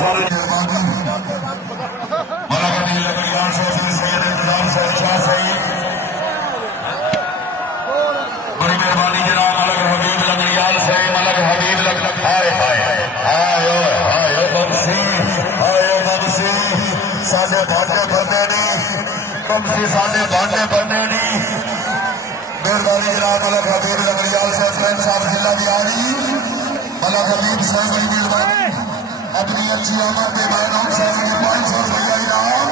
सारे मलक लकड़ियाल से सैयद इंतजाम से शाह सही बड़ी मेहरबानी जनाब मलक हबीब लकड़ियाल से मलक हबीब हाय हाय आयो आयो बंसी साडे भांडे भरने नहीं बंसी साडे भांडे भरने नहीं मेहरबानी जनाब मलक हबीब लकड़ियाल से साहब जिला दिहाड़ी मलक हबीब से बड़ी मेहरबानी अपनी अच्छी आमद के बैनाम साहब ने 500 रुपया इनाम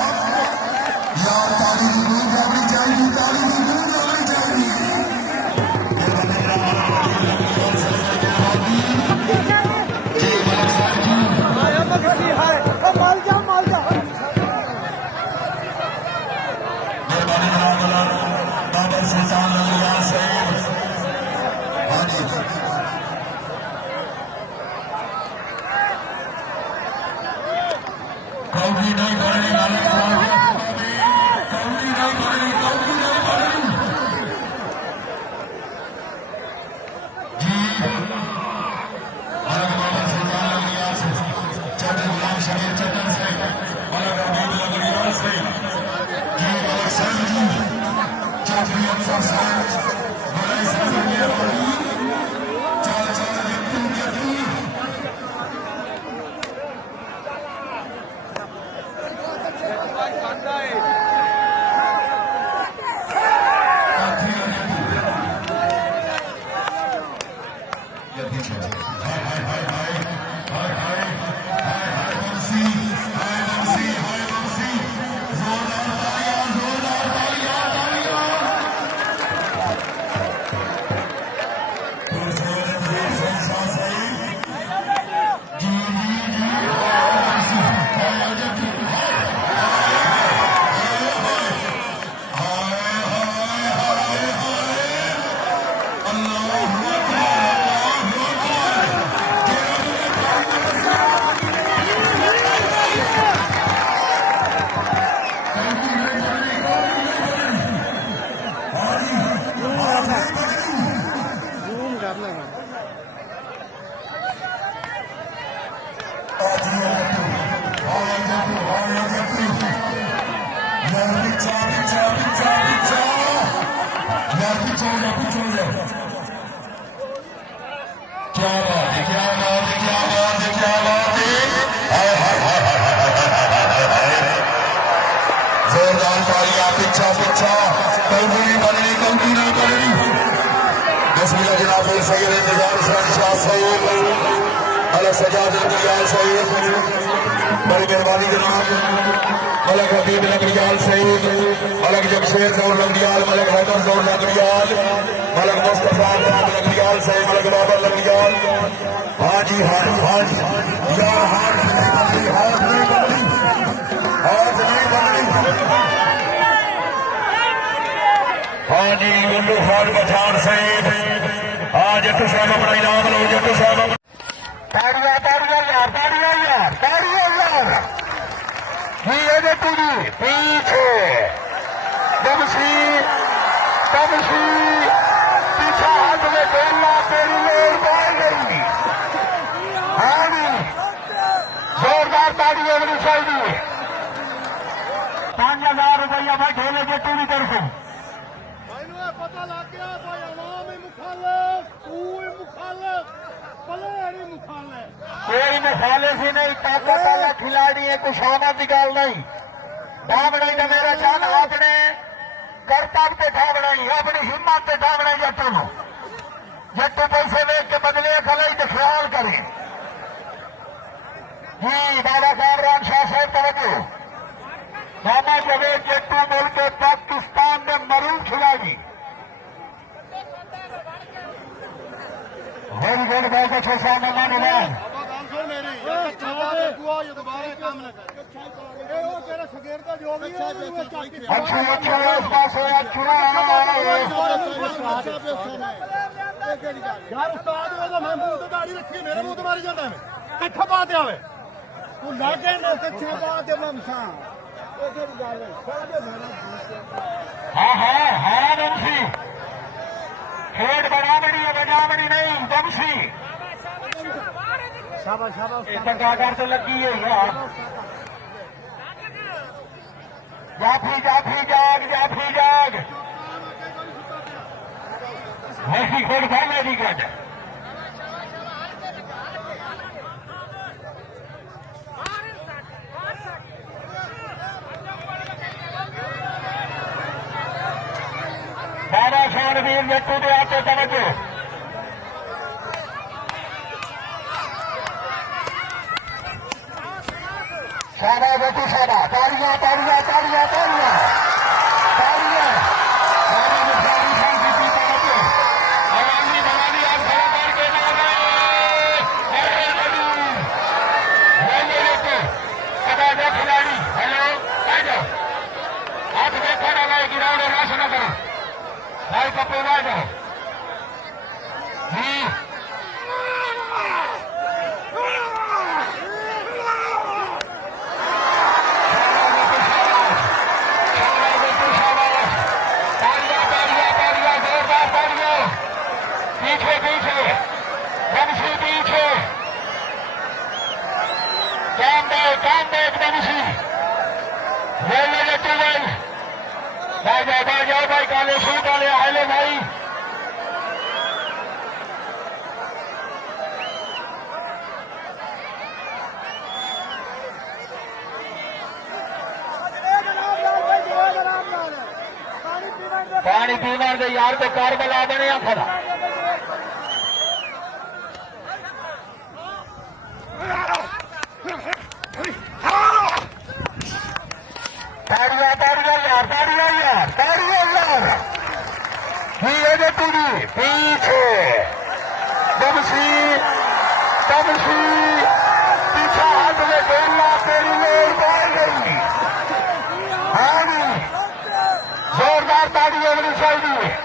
यार ताली की गूंज आनी चाहिए ताली की गूंज आनी चाहिए मेहरबानी जनाब बाबर सुल्तान अलियास साहब हाँ जी कौड़ी नहीं भरनी मालिक साहब कौड़ी नहीं भरनी जी मलक बाबर सुल्तान अलियास चौधरी गुलाम शबीर चट्टन से मलक हबीब लकड़ियाल से जी मलक साहब जी चौधरी अफसर साहब बड़े साहब मेहरबानी चल चल जट्टू जोरदार तालियां पीछा पीछा कौड़ी नहीं बननी कौड़ी नहीं बननी बिस्मिल्लाह जनाब सैयद इंतजाम शाह सईद मलक सजाद लकड़ियाल सईद बड़ी मेहरबानी जनाब मलक हबीब लकड़ियाल सईद मलक जमशेद जोर लकड़ियाल मलक हैदर जोर लकड़ियाल मलक मुस्तफा लकड़ियाल सईद मलक बाबर लकड़ियाल हाँ जी हाँ जी यार हाथ नहीं बननी हाथ नहीं बननी हाँ जी गुल्लू खान पठान सईद आज जट्टू साहब अपना इनाम लो जट्टू साहब ताड़िया ताड़िया यार ताड़िया यार ताड़िया यार ये जट्टू जी पीछे तमसी पीछा हाथ में खेलना तेरी लोर पार गई हाँ जी जोरदार ताड़िया बनी चाहिए 5000 रुपया भाई ढोले जट्टू की तरफ पता लग गया भाई अवाम मुखालिफ कोई मुखालिफ ही नहीं ताकत वाला खिलाड़ी है कुछ आना की गल नहीं ढाबना ही मेरा जान अपने करतब से ढाबना ही अपनी हिम्मत से ढाबना जट्टू को जट्टू पैसे देख के बदले खलाई तो ख्याल करे जी बाबा कामरान शाह साहब तवज्जो बाबा जवेद जट्टू मुल्क पाकिस्तान में मरूम खिलाड़ी वेरी गुड बहुत अच्छा सामना निभान अच्छा अच्छा इस पास अच्छा यार उस्ताद मैं मुंह तो दाढ़ी रखी मेरे मुंह तो मारी जाता है कित्थे पा दिया वे तू लागे ना कित्थे पा दे ममसा हाँ हाँ हाँ बंसी खेड बड़ा बड़ी है बजा बड़ी नहीं बंसी शाबाश शाबाश सरकार तो लगी है यार जाफी जाफी जाग वेरी गुड वेरी गुड बाबा शानवीर जट्टू के आते तवज्जो शाबा जट्टू शाबा तालियां तालियां तालियां तालियां तालियां बाबा मुखियारी खान की जीत तवज्जो अवामी बनानी आप खड़ा करके ना गए अदा दे खिलाड़ी हेलो आ जाओ आप देखा ना भाई गिराउंड राश न करो भाई कपड़े आ जाओ जाओ भाई काले सूट वाले आए भाई पानी पीने के यार तो कार बला बने खड़ा ताड़िया ताड़िया यार ताड़िया यार ताड़िया यार ये पूरी पीछे तमसी पीछा हाथ में खेलना तेरी लोर पार गई हाँ जोरदार ताड़ियां बनी चाहिए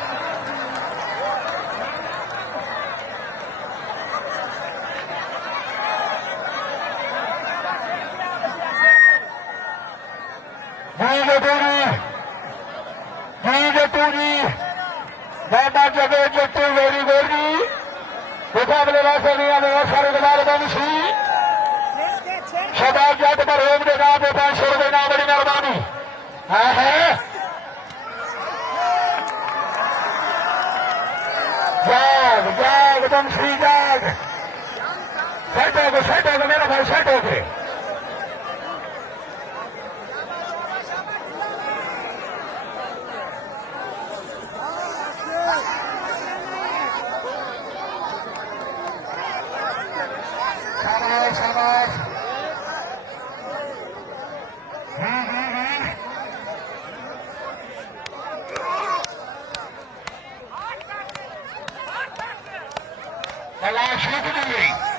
बाबा जगह जट्टू वेरी गोरी मुकाबले वास्ते नहीं आने सारे गुलाल बंशी शबाब जट पर होम देगा पे 500 रुपये ना बड़ी मेहरबानी है जाग जाग बंशी जाग सेट हो मेरा भाई सेट हो गए तलाश रुक गई